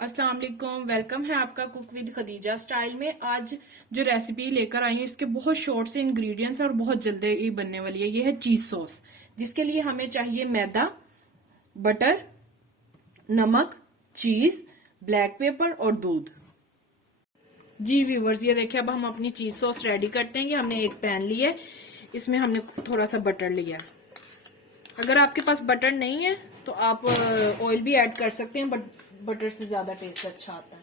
अस्सलाम वालेकुम, वेलकम है आपका कुक विद खदीजा स्टाइल में। आज जो रेसिपी लेकर आई हूँ इसके बहुत शॉर्ट से इंग्रेडिएंट्स और बहुत जल्दी ही बनने वाली है। ये है चीज सॉस, जिसके लिए हमें चाहिए मैदा, बटर, नमक, चीज, ब्लैक पेपर और दूध। जी व्यूवर्स, ये देखिए अब हम अपनी चीज सॉस रेडी करते हैं। हमने एक पैन लिया है, इसमें हमने थोड़ा सा बटर लिया। अगर आपके पास बटर नहीं है तो आप ऑयल भी ऐड कर सकते हैं, बट बटर से ज्यादा टेस्ट अच्छा आता है।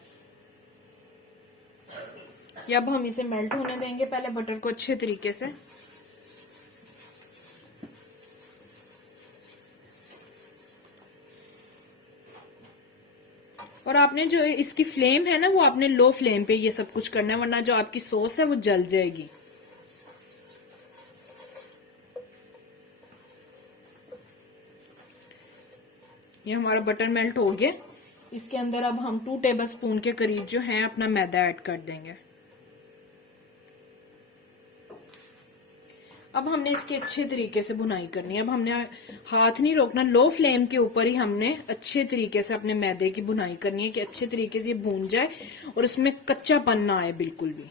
ये अब हम इसे मेल्ट होने देंगे पहले बटर को अच्छे तरीके से। और आपने जो इसकी फ्लेम है ना, वो आपने लो फ्लेम पे ये सब कुछ करना है, वरना जो आपकी सॉस है वो जल जाएगी। ये हमारा बटर मेल्ट हो गया। इसके अंदर अब हम 2 टेबलस्पून के करीब जो है अपना मैदा ऐड कर देंगे। अब हमने इसकी अच्छे तरीके से बुनाई करनी है। अब हमने हाथ नहीं रोकना, लो फ्लेम के ऊपर ही हमने अच्छे तरीके से अपने मैदे की बुनाई करनी है कि अच्छे तरीके से ये भून जाए और इसमें कच्चापन ना आए बिल्कुल भी।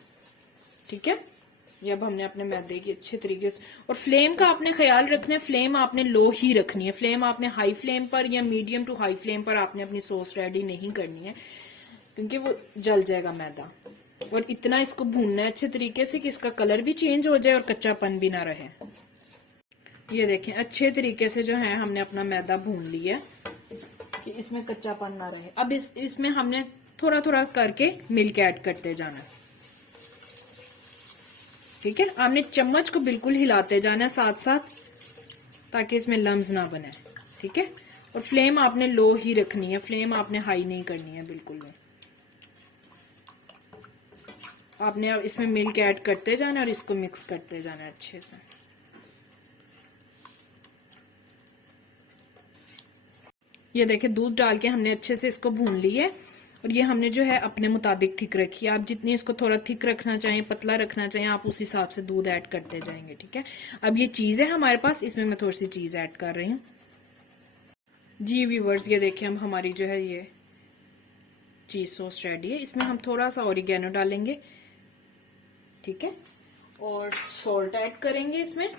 ठीक है, ये अब हमने अपने मैदे की अच्छे तरीके से, और फ्लेम का आपने ख्याल रखना है, फ्लेम आपने लो ही रखनी है। फ्लेम आपने हाई फ्लेम पर या मीडियम टू हाई फ्लेम पर आपने अपनी सॉस रेडी नहीं करनी है, क्योंकि वो जल जाएगा मैदा। और इतना इसको भूनना है अच्छे तरीके से कि इसका कलर भी चेंज हो जाए और कच्चापन भी ना रहे। ये देखें अच्छे तरीके से जो है हमने अपना मैदा भून लिया कि इसमें कच्चापन ना रहे। अब इसमें हमने थोड़ा थोड़ा करके मिल्क ऐड करते जाना है। ठीक है, आपने चम्मच को बिल्कुल हिलाते जाना है साथ साथ, ताकि इसमें लम्स ना बने। ठीक है, और फ्लेम आपने लो ही रखनी है, फ्लेम आपने हाई नहीं करनी है बिल्कुल भी। आपने अब इसमें मिल्क ऐड करते जाना है और इसको मिक्स करते जाना है अच्छे से। ये देखिए दूध डाल के हमने अच्छे से इसको भून लिया है, और ये हमने जो है अपने मुताबिक थिक रखी है। आप जितनी इसको थोड़ा थिक रखना चाहें, पतला रखना चाहें, आप उस हिसाब से दूध ऐड करते जाएंगे। ठीक है, अब ये चीज है हमारे पास, इसमें मैं थोड़ी सी चीज ऐड कर रही हूँ। जी व्यूवर्स, ये देखिए हम हमारी जो है ये चीज सॉस रेडी है। इसमें हम थोड़ा सा ऑरिगेनो डालेंगे। ठीक है, और सॉल्ट ऐड करेंगे इसमें,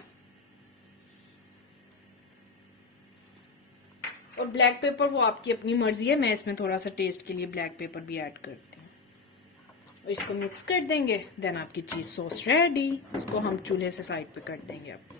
और ब्लैक पेपर वो आपकी अपनी मर्जी है। मैं इसमें थोड़ा सा टेस्ट के लिए ब्लैक पेपर भी ऐड करती हूँ। और इसको मिक्स कर देंगे, देन आपकी चीज सॉस रेडी। इसको हम चूल्हे से साइड पे कर देंगे अब।